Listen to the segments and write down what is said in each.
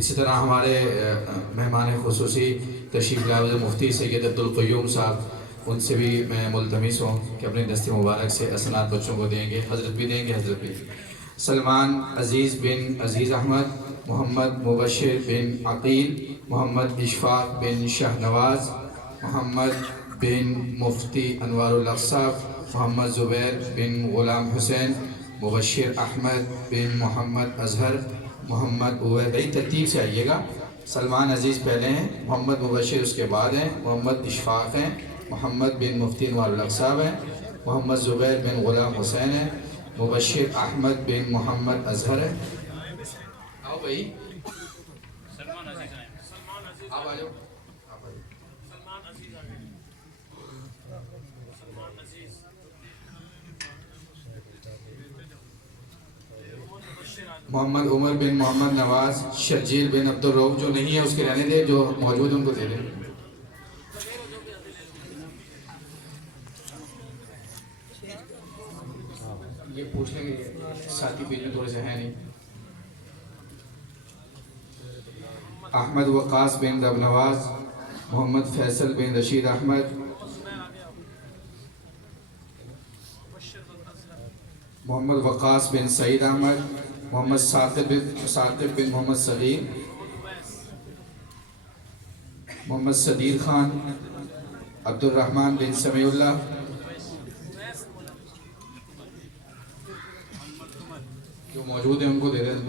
اسی طرح ہمارے مہمان خصوصی تشریف لائے مفتی سید عبدالقیوم صاحب، ان سے بھی میں ملتمس ہوں کہ اپنی دست مبارک سے اسناد بچوں کو دیں گے، حضرت بھی دیں گے، حضرت بھی۔ سلمان عزیز بن عزیز احمد، محمد مبشر بن عقیل، محمد اشفاق بن شاہ نواز، محمد بن مفتی انوار الحق صاحب، محمد زبیر بن غلام حسین، مبشر احمد بن محمد اظہر، محمد عویدی، ترتیب سے آئیے گا۔ سلمان عزیز پہلے ہیں، محمد مبشر اس کے بعد ہیں، محمد اشفاق ہیں، محمد بن مفتی انوار الحق صاحب ہیں، محمد زبیر بن غلام حسین ہیں، مبشر احمد بن محمد اظہر ہے۔ آؤ بھائی، آپ آ جاؤ۔ محمد عمر بن محمد نواز، شرجیل بن عبدالرؤف جو نہیں ہے اس کے رہنے دے، جو موجود ان کو دے دیں۔ یہ پوچھ لیں گے ساتھی پیج میں تھوڑے سے ہیں نہیں۔ احمد وقاص بن ربنواز، محمد فیصل بن رشید احمد، محمد وقاص بن سعید احمد، محمد ثاقب بن محمد صغیر، محمد صدیر خان، عبد الرحمن بن سمیع اللہ، جو موجود ہیں ان کو دے رہے ہیں۔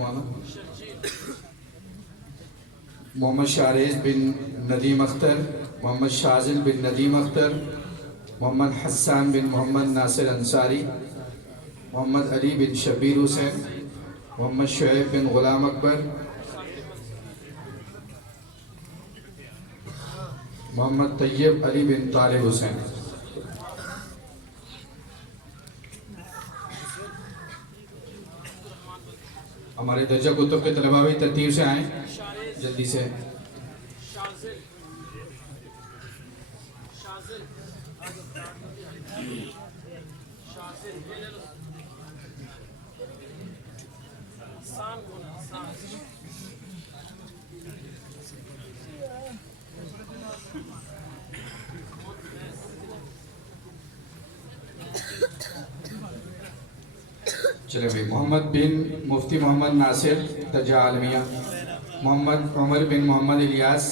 محمد شاریز بن ندیم اختر، محمد شازل بن ندیم اختر، محمد حسان بن محمد ناصر انصاری، محمد علی بن شبیر حسین، محمد شعیب بن غلام اکبر، محمد طیب علی بن طالب حسین۔ ہمارے درجہ کتب کے طلبہ بھی ترتیب سے آئیں جلدی سے۔ چلے بھائی، محمد بن مفتی محمد ناصر درجہ عالمیہ، محمد عمر بن محمد الیاس،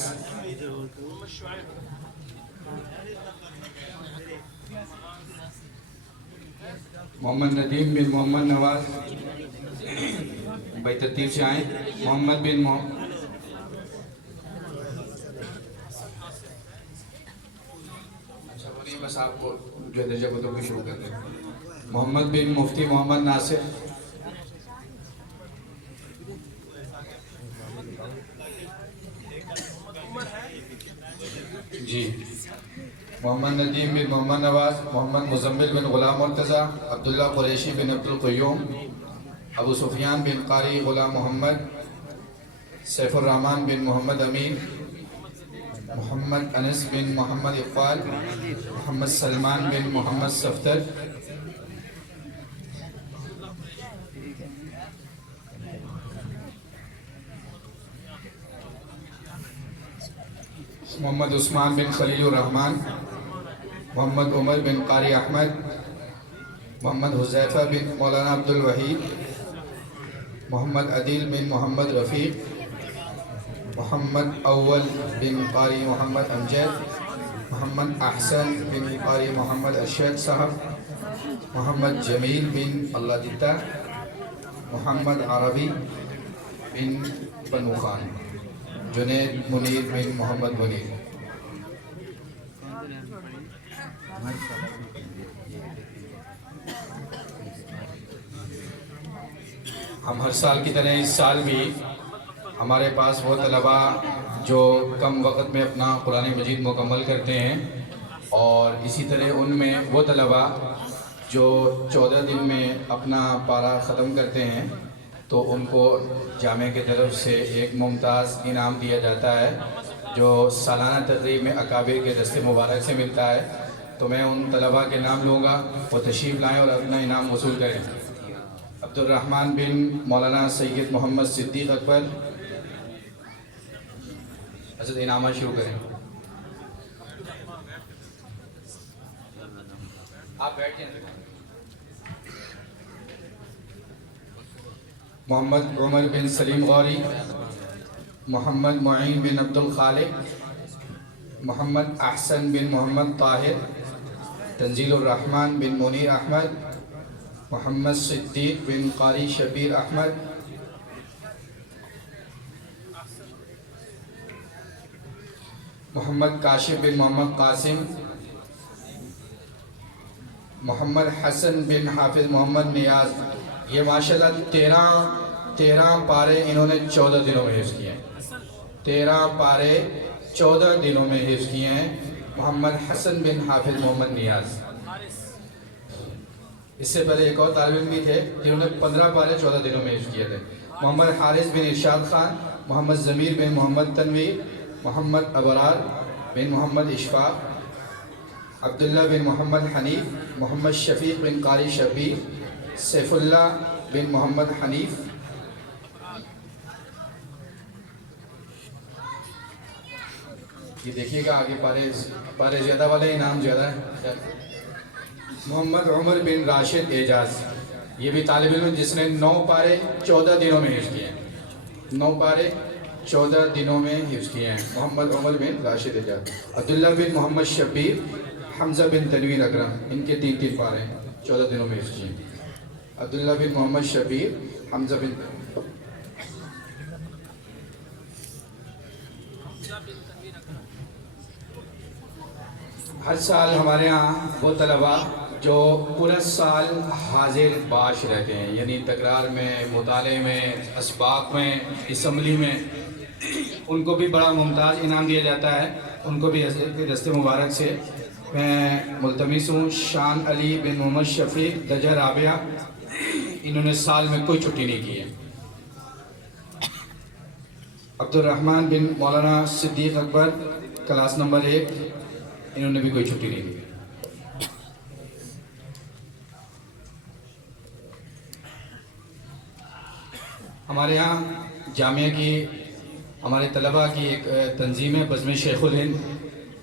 محمد ندیم بن محمد نواز، بھائی ترتیب سے آئیں۔ محمد بن اچھا بنی بس آپ کو جو درجہ کتب کو شروع کر دیں۔ محمد بن مفتی محمد ناصر، جی، محمد ندیم بن محمد نواز، محمد مزمل بن غلام مرتضیٰ، عبداللہ قریشی بن عبدالقیوم، ابو سفیان بن قاری غلام محمد، سیف الرحمن بن محمد امین، محمد انس بن محمد اقبال، محمد سلمان بن محمد صفتر، محمد عثمان بن خلیل الرحمن، محمد عمر بن قاری احمد، محمد حذیفہ بن مولانا عبدالوحید، محمد عدیل بن محمد رفیق، محمد اول بن قاری محمد امجد، محمد احسن بن قاری محمد ارشد صاحب، محمد جمیل بن اللہ دیتا، محمد عربی بن بنو خان، جنید منیر بن محمد منیر۔ ہم ہر سال کی طرح اس سال بھی ہمارے پاس وہ طلباء جو کم وقت میں اپنا قرآن مجید مکمل کرتے ہیں، اور اسی طرح ان میں وہ طلباء جو 14 دن میں اپنا پارہ ختم کرتے ہیں، تو ان کو جامعہ کی طرف سے ایک ممتاز انعام دیا جاتا ہے جو سالانہ تقریب میں اکابر کے دست مبارک سے ملتا ہے۔ تو میں ان طلباء کے نام لوں گا، وہ تشریف لائیں اور اپنا انعام وصول کریں۔ عبد الرحمن بن مولانا سید محمد صدیق اکبر، حضرت انعامہ شروع کریں. آپ بیٹھیں. محمد عمر بن سلیم غوری, محمد معین بن عبد الخالق, محمد احسن بن محمد طاہر, تنزیل الرحمن بن منیر احمد, محمد صدیق بن قاری شبیر احمد, محمد کاشف بن محمد قاسم, محمد حسن بن حافظ محمد نیاز. یہ ماشاءاللہ 13 پارے انہوں نے 14 دنوں میں حفظ کیے ہیں. 13 پارے 14 دنوں میں حفظ کیے ہیں. محمد حسن بن حافظ محمد نیاز. اس سے پہلے ایک اور طالب علم بھی تھے جنہوں نے 15 پارے 14 دنوں میں حفظ کیے تھے. محمد حارث بن ارشاد خان, محمد ضمیر بن محمد تنویر, محمد ابرار بن محمد اشفاق, عبداللہ بن محمد حنیف, محمد شفیق بن قاری شبیر, سیف اللہ بن محمد حنیف, یہ دیکھیے گا آگے پارے زیادہ والے انعام زیادہ ہے. محمد عمر بن راشد اعجاز, یہ بھی طالب علم جس نے 9 پارے 14 دنوں میں حفظ کیے ہیں. 9 پارے 14 دنوں میں حفظ کیے ہیں. محمد عمر بن راشد اعجاز. عبداللہ بن محمد شبیر, حمزہ بن تنویر اکرم, ان کے 3 پارے 14 دنوں میں حفظ کیے ہیں. عبداللہ بن محمد شبیر, حمزہ بن ہر سال ہمارے ہاں وہ طلباء جو پورا سال حاضر باش رہتے ہیں, یعنی تکرار میں, مطالعے میں, اسباق میں, اسمبلی میں, ان کو بھی بڑا ممتاز انعام دیا جاتا ہے. ان کو بھی دست مبارک سے میں ملتمس ہوں. شان علی بن محمد شفیق درجہ رابعہ, انہوں نے سال میں کوئی چھٹی نہیں کی ہے. عبد الرحمن بن مولانا صدیق اکبر کلاس نمبر 1, انہوں نے بھی کوئی چھٹی نہیں کی. ہمارے یہاں جامعہ کی, ہمارے طلباء کی ایک تنظیم ہے بزم شیخ الہند,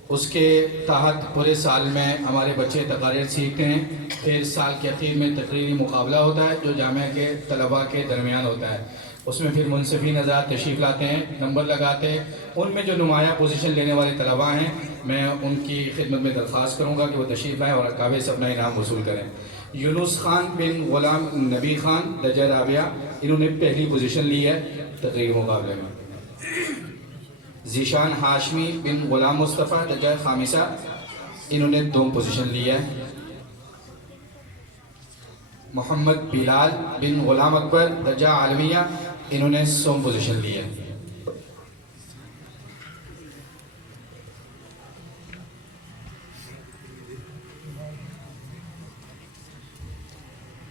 اس کے تحت پورے سال میں ہمارے بچے تقاریر سیکھتے ہیں. پھر سال کے اخیر میں تقریری مقابلہ ہوتا ہے جو جامعہ کے طلباء کے درمیان ہوتا ہے. اس میں پھر منصفین حضرات تشریف لاتے ہیں, نمبر لگاتے ہیں. ان میں جو نمایاں پوزیشن لینے والے طلباء ہیں, میں ان کی خدمت میں درخواست کروں گا کہ وہ تشریف لائیں اور کعبے سے اپنا انعام وصول کریں. یونس خان بن غلام نبی خان درجہ رابعہ, انہوں نے پہلی پوزیشن لی ہے تقریری مقابلے میں. ذیشان ہاشمی بن غلام مصطفیٰ درجہ خامسہ, انہوں نے 2 پوزیشن لی ہے. محمد بلال بن غلام اکبر درجہ عالمیہ, انہوں نے 100 پوزیشن لی ہے.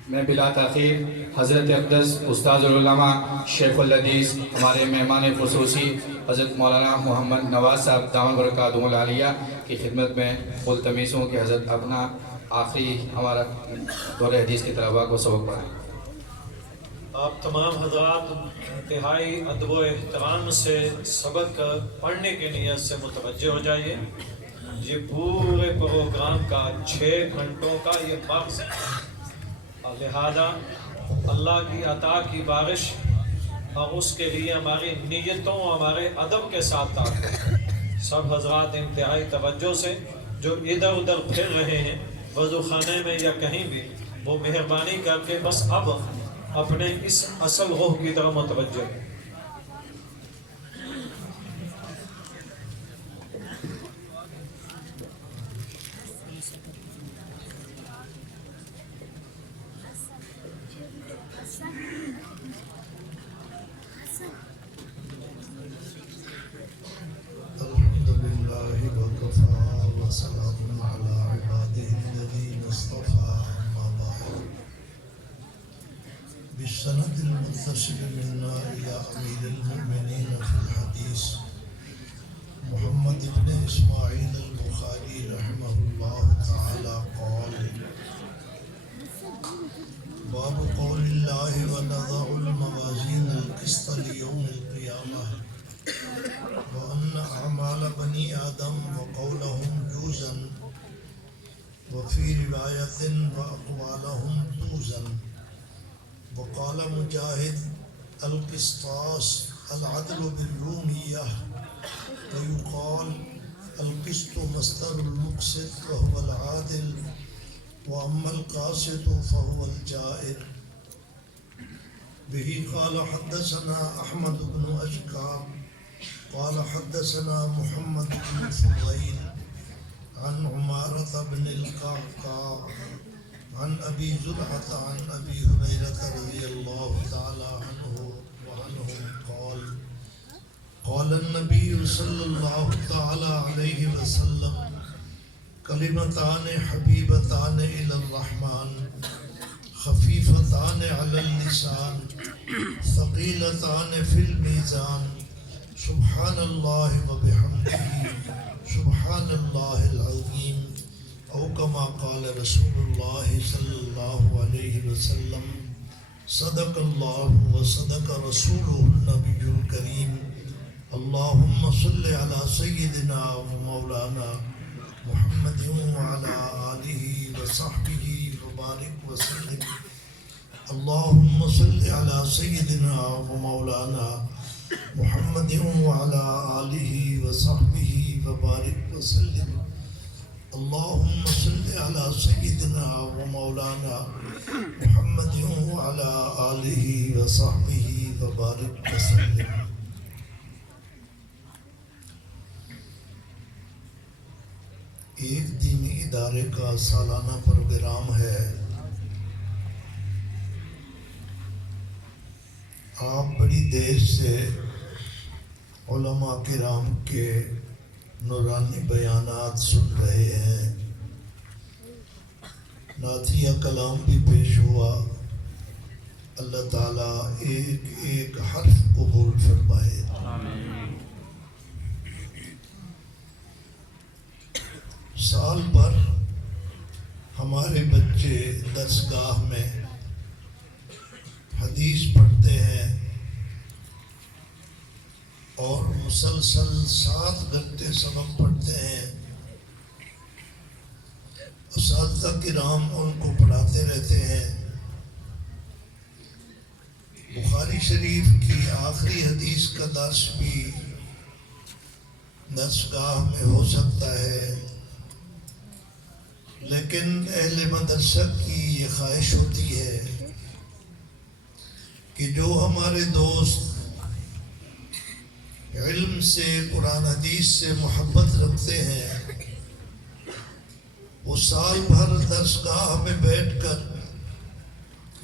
میں بلا تاخیر حضرت اقدس استاذ العلماء شیخ الحدیث ہمارے مہمان خصوصی حضرت مولانا محمد نواز صاحب دامت برکاتہم العالیہ کی خدمت میں ملتمس ہوں کہ حضرت اپنا آخری ہمارا دور حدیث کے طلباء کو سبق پڑھائیں. آپ تمام حضرات انتہائی ادب و احترام سے سبق پڑھنے کی نیت سے متوجہ ہو جائیے. یہ پورے پروگرام کا 6 گھنٹوں کا یہ مغز ہے, لہذا اللہ کی عطا کی بارش اور اس کے لیے ہماری نیتوں, ہمارے ادب کے ساتھ تعلق. سب حضرات انتہائی توجہ سے جو ادھر ادھر پھر رہے ہیں وضو خانے میں یا کہیں بھی, وہ مہربانی کر کے بس اب اپنے اس اصل روح کی طرف متوجہ. بالسند المتصل منا إلى أمير المؤمنين في الحديث محمد بن إسماعيل البخاري رحمه الله تعالى قال: باب قول الله ونضع الموازين القسط ليوم القيامة وأن أعمال بني آدم وقولهم جوزا وفي رواية وأقوالهم توزا. وقال مجاهد القسطاس العدل بالرومية، ويقال القسط مصدر المقسط وهو العادل، وأما القاسط فهو الجائر. به قال حدثنا أحمد بن أشكاب قال حدثنا محمد بن فضيل عن عمارة بن القعقاع عن أبي زرعة عن أبي هريرة رضي الله تعالى عنه وعنهم قال قال النبي صلى الله تعالى عليه وسلم كلمتان حبيبتان إلى الرحمن خفيفتان على اللسان ثقيلتان في الميزان سبحان الله وبحمده سبحان الله العظيم، أو كما قال رسول الله صلى الله عليه وسلم صدق الله وصدق رسوله النبي الكريم. اللهم صل على سيدنا ومولانا محمد وعلى آله وصحبه وبارك وسلم. اللهم صل على سيدنا ومولانا محمد وعلى آله وصحبه وبارك وسلم. اللهم صل على سيدنا ومولانا محمد وعلى آله وصحبه وبارك وسلم. ایک دینی ادارے کا سالانہ پروگرام ہے. آپ بڑی دیر سے علماء کرام کے نورانی بیانات سن رہے ہیں. نعتیہ کلام بھی پیش ہوا. اللہ تعالیٰ ایک ایک حرف قبول فرمائے. سال بھر ہمارے بچے درسگاہ میں حدیث پڑھتے ہیں اور مسلسل 7 گھنٹے سبق پڑھتے ہیں. اساتذہ کرام ان کو پڑھاتے رہتے ہیں. بخاری شریف کی آخری حدیث کا درس بھی درسگاہ میں ہو سکتا ہے، لیکن اہل مدرسہ کی یہ خواہش ہوتی ہے کہ جو ہمارے دوست علم سے قرآن حدیث سے محبت رکھتے ہیں وہ سال بھر درسگاہ میں بیٹھ کر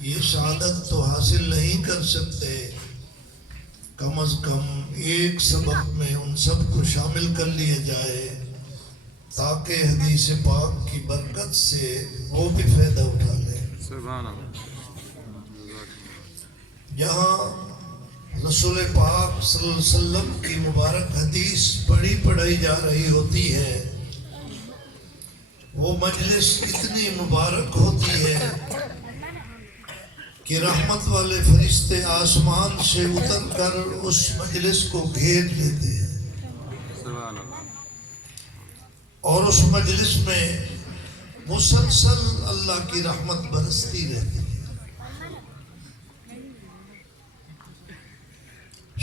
یہ سعادت تو حاصل نہیں کر سکتے، کم از کم ایک سبق میں ان سب کو شامل کر لیا جائے تاکہ حدیث پاک کی برکت سے وہ بھی فائدہ اٹھا لیں. سبحان اللہ. جہاں رسول پاک صلی اللہ علیہ وسلم کی مبارک حدیث پڑھائی جا رہی ہوتی ہے وہ مجلس اتنی مبارک ہوتی ہے کہ رحمت والے فرشتے آسمان سے اتر کر اس مجلس کو گھیر لیتے ہیں سبحان اللہ. اور اس مجلس میں مسلسل اللہ کی رحمت برستی رہتی ہے.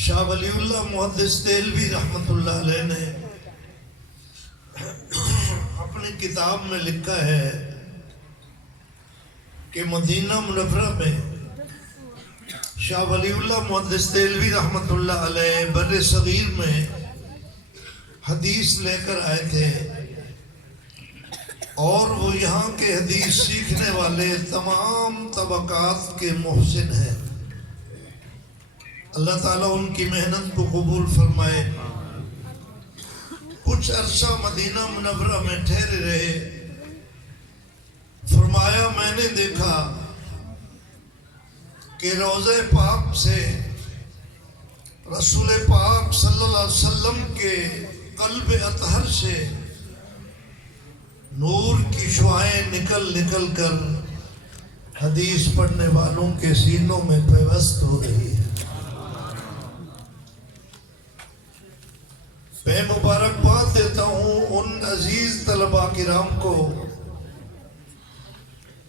شاہ ولی اللہ محدث دہلوی رحمت اللہ علیہ نے اپنی کتاب میں لکھا ہے کہ مدینہ منورہ میں شاہ ولی اللہ محدث دہلوی رحمت اللہ علیہ بر صغیر میں حدیث لے کر آئے تھے اور وہ یہاں کے حدیث سیکھنے والے تمام طبقات کے محسن ہیں. اللہ تعالیٰ ان کی محنت کو قبول فرمائے. کچھ عرصہ مدینہ منورہ میں ٹھہرے رہے. فرمایا میں نے دیکھا کہ روضہ پاک سے رسول پاک صلی اللہ علیہ وسلم کے قلب اطہر سے نور کی شعائیں نکل کر حدیث پڑھنے والوں کے سینوں میں پیوست ہو رہی ہے. میں مبارکباد دیتا ہوں ان عزیز طلباء کرام کو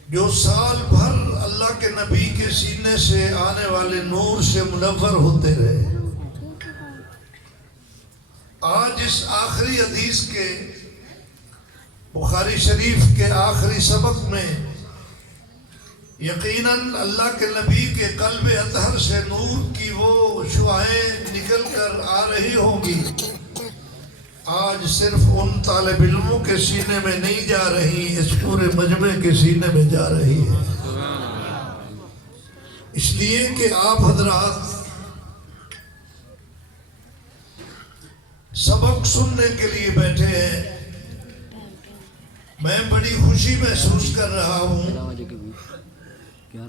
جو سال بھر اللہ کے نبی کے سینے سے آنے والے نور سے منور ہوتے رہے. آج اس آخری حدیث کے بخاری شریف کے آخری سبق میں یقیناً اللہ کے نبی کے قلب اطہر سے نور کی وہ شعاعیں نکل کر آ رہی ہوں گی. آج صرف ان طالب علموں کے سینے میں نہیں جا رہی، اس پورے مجمع کے سینے میں جا رہی ہے. اس لیے کہ آپ حضرات سبق سننے کے لیے بیٹھے ہیں. میں بڑی خوشی محسوس کر رہا ہوں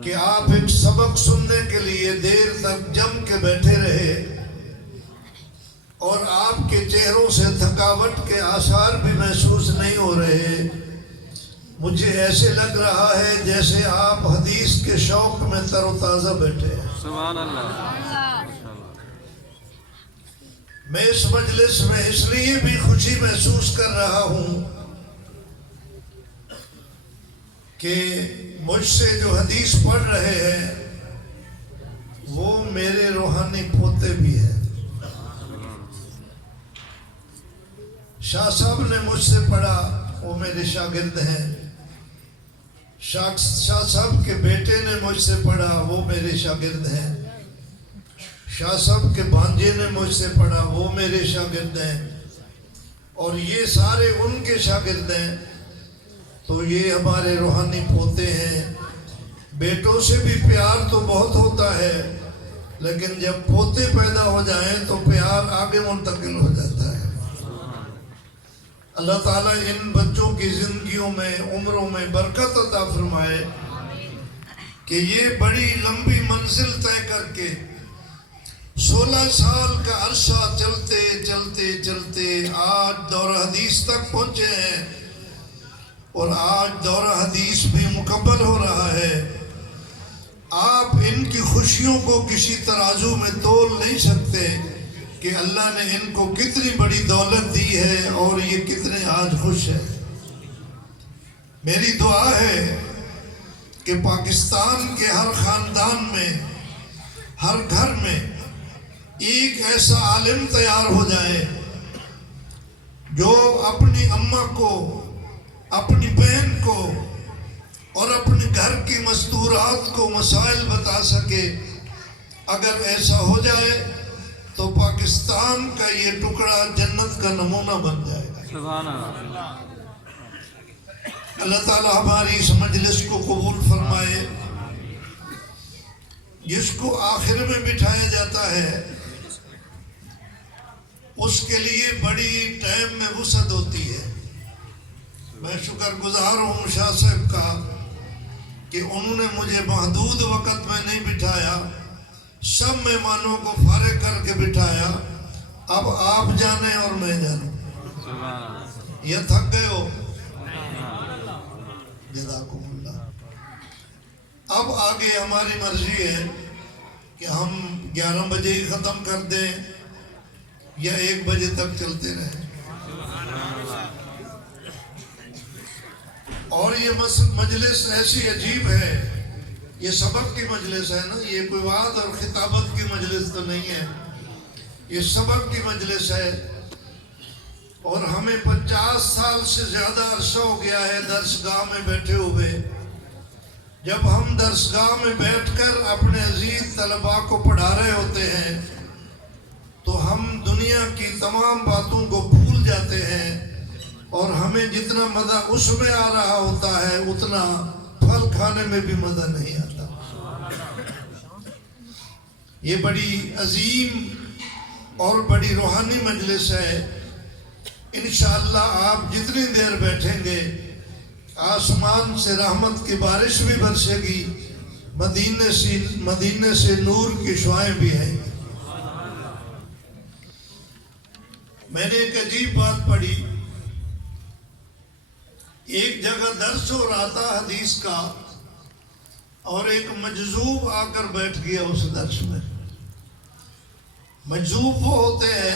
کہ آپ ایک سبق سننے کے لیے دیر تک جم کے بیٹھے رہے اور آپ کے چہروں سے تھکاوٹ کے آثار بھی محسوس نہیں ہو رہے. مجھے ایسے لگ رہا ہے جیسے آپ حدیث کے شوق میں تر و تازہ بیٹھے ہیں. سبحان اللہ. میں اس مجلس میں اس لیے بھی خوشی محسوس کر رہا ہوں کہ مجھ سے جو حدیث پڑھ رہے ہیں وہ میرے روحانی پوتے بھی ہیں. شاہ صاحب نے مجھ سے پڑھا، وہ میرے شاگرد ہیں. شاہ صاحب کے بیٹے نے مجھ سے پڑھا، وہ میرے شاگرد ہیں. شاہ صاحب کے بھانجے نے مجھ سے پڑھا، وہ میرے شاگرد ہیں. اور یہ سارے ان کے شاگرد ہیں. تو یہ ہمارے روحانی پوتے ہیں. بیٹوں سے بھی پیار تو بہت ہوتا ہے، لیکن جب پوتے پیدا ہو جائیں تو پیار آگے منتقل ہو جاتا ہے. اللہ تعالیٰ ان بچوں کی زندگیوں میں، عمروں میں برکت عطا فرمائے کہ یہ بڑی لمبی منزل طے کر کے 16 سال کا عرصہ چلتے چلتے چلتے آج دورہ حدیث تک پہنچے ہیں اور آج دورہ حدیث بھی مکمل ہو رہا ہے. آپ ان کی خوشیوں کو کسی ترازو میں تول نہیں سکتے کہ اللہ نے ان کو کتنی بڑی دولت دی ہے اور یہ کتنے آج خوش ہیں. میری دعا ہے کہ پاکستان کے ہر خاندان میں، ہر گھر میں ایک ایسا عالم تیار ہو جائے جو اپنی اماں کو، اپنی بہن کو اور اپنے گھر کی مستورات کو مسائل بتا سکے. اگر ایسا ہو جائے تو پاکستان کا یہ ٹکڑا جنت کا نمونہ بن جائے گا. سبحان اللہ. اللہ تعالیٰ ہماری اس مجلس کو قبول فرمائے. جس کو آخر میں بٹھایا جاتا ہے اس کے لیے بڑی ٹائم میں وسعت ہوتی ہے. میں شکر گزار ہوں شاہ صاحب کا کہ انہوں نے مجھے محدود وقت میں نہیں بٹھایا، سب مہمانوں کو فارغ کر کے بٹھایا. اب آپ جانے اور میں جانوں. یہ تھک گئے ہو؟ جزاکم اللہ. اب آگے ہماری مرضی ہے کہ ہم 11 بجے ہی ختم کر دیں یا 1 بجے تک چلتے رہیں. اور یہ مجلس ایسی عجیب ہے، یہ سبق کی مجلس ہے نا، یہ کوئی وعظ اور خطابت کی مجلس تو نہیں ہے، یہ سبق کی مجلس ہے. اور ہمیں 50 سال سے زیادہ عرصہ ہو گیا ہے درسگاہ میں بیٹھے ہوئے. جب ہم درسگاہ میں بیٹھ کر اپنے عزیز طلباء کو پڑھا رہے ہوتے ہیں تو ہم دنیا کی تمام باتوں کو بھول جاتے ہیں اور ہمیں جتنا مزہ اس میں آ رہا ہوتا ہے اتنا پھل کھانے میں بھی مزہ نہیں آتا. یہ بڑی عظیم اور بڑی روحانی مجلس ہے. انشاءاللہ آپ جتنی دیر بیٹھیں گے آسمان سے رحمت کی بارش بھی برسے گی، مدینے سے نور کی شعائیں بھی ہیں. میں نے ایک عجیب بات پڑھی. ایک جگہ درس ہو رہا تھا حدیث کا اور ایک مجذوب آ کر بیٹھ گیا اس درس میں. مجذوب وہ ہوتے ہیں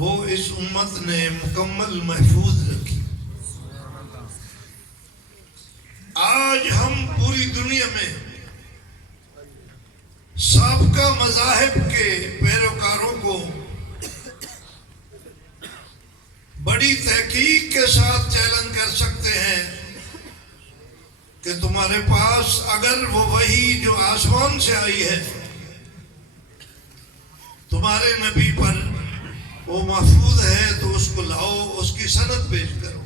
وہ اس امت نے مکمل محفوظ رکھی۔ آج ہم پوری دنیا میں سابقہ مذاہب کے پیروکاروں کو بڑی تحقیق کے ساتھ چیلنج کر سکتے ہیں کہ تمہارے پاس اگر وہ وحی جو آسمان سے آئی ہے تمہارے نبی پر وہ محفوظ ہے تو اس کو لاؤ، اس کی سند پیش کرو۔